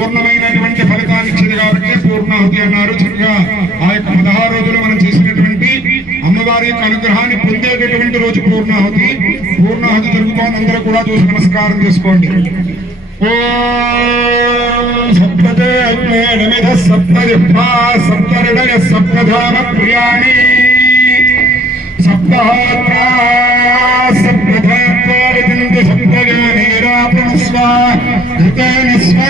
పూర్ణమైనటువంటి ఫలితాన్ని ఇచ్చేది కాబట్టి పూర్ణాహుతి అన్నారు. చక్కగా ఆ యొక్క 16 రోజులు మనం చేసినటువంటి అమ్మవారి యొక్క అనుగ్రహాన్ని పొందేటటువంటి రోజు పూర్ణాహుతి. పూర్ణాహుతి జరుగుతోంది. అందరూ కూడా చూసి నమస్కారం చేసుకోండి. సప్తదే అగ్నేమిధ సప్తజిహ్వా సప్తహృదయ సప్తధామ ప్రియాణి సప్తహోత్రా సప్తధాత్వారితంతి సప్తగానేరాపుణస్వ ఋతేన స్వ